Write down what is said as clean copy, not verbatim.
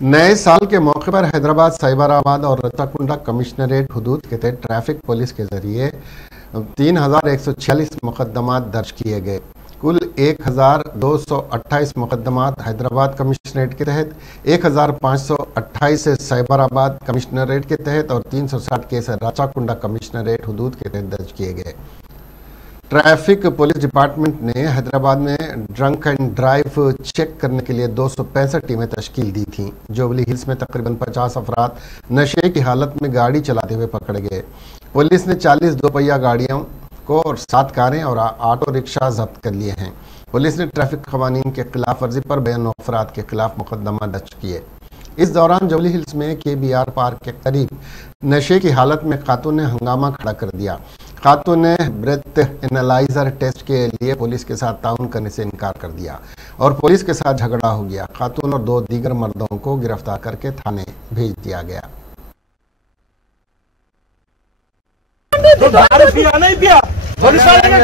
नए साल के मौके पर हैदराबाद, साइबराबाद और रत्ताकुंडा कमिश्नरेट हुदूद के तहत ट्रैफिक पुलिस के जरिए 3146 मुकदमात दर्ज किए गए। कुल 1228 मुकदमात हैदराबाद कमिश्नरेट के तहत, 1528 से साइबराबाद कमिश्नरेट के तहत और 360 केस रत्ताकुंडा कमिश्नरेट हुदूद के तहत दर्ज किए गए। ट्रैफिक पुलिस डिपार्टमेंट ने हैदराबाद में ड्रंक एंड ड्राइव चेक करने के लिए 265 टीमें तश्कील दी थीं। जुबली हिल्स में तकरीबन 50 अफराद नशे की हालत में गाड़ी चलाते हुए पकड़े गए। पुलिस ने 40 दोपहिया गाड़ियों को और 7 कारें और ऑटो रिक्शा जब्त कर लिए हैं। पुलिस ने ट्रैफिक कवानीन के खिलाफ वर्जी पर बेअन अफराद के खिलाफ मुकदमा दर्ज किए। इस दौरान जुबली हिल्स में KBR पार्क के करीब नशे की हालत में खातून ने हंगामा खड़ा कर दिया। खातून ने ब्रेथ एनालाइजर टेस्ट के लिए पुलिस के साथ ताउन करने से इनकार कर दिया और पुलिस के साथ झगड़ा हो गया। खातून और 2 दीगर मर्दों को गिरफ्तार करके थाने भेज दिया गया। तो दारू पिया नहीं पिया, पुलिस वाले ने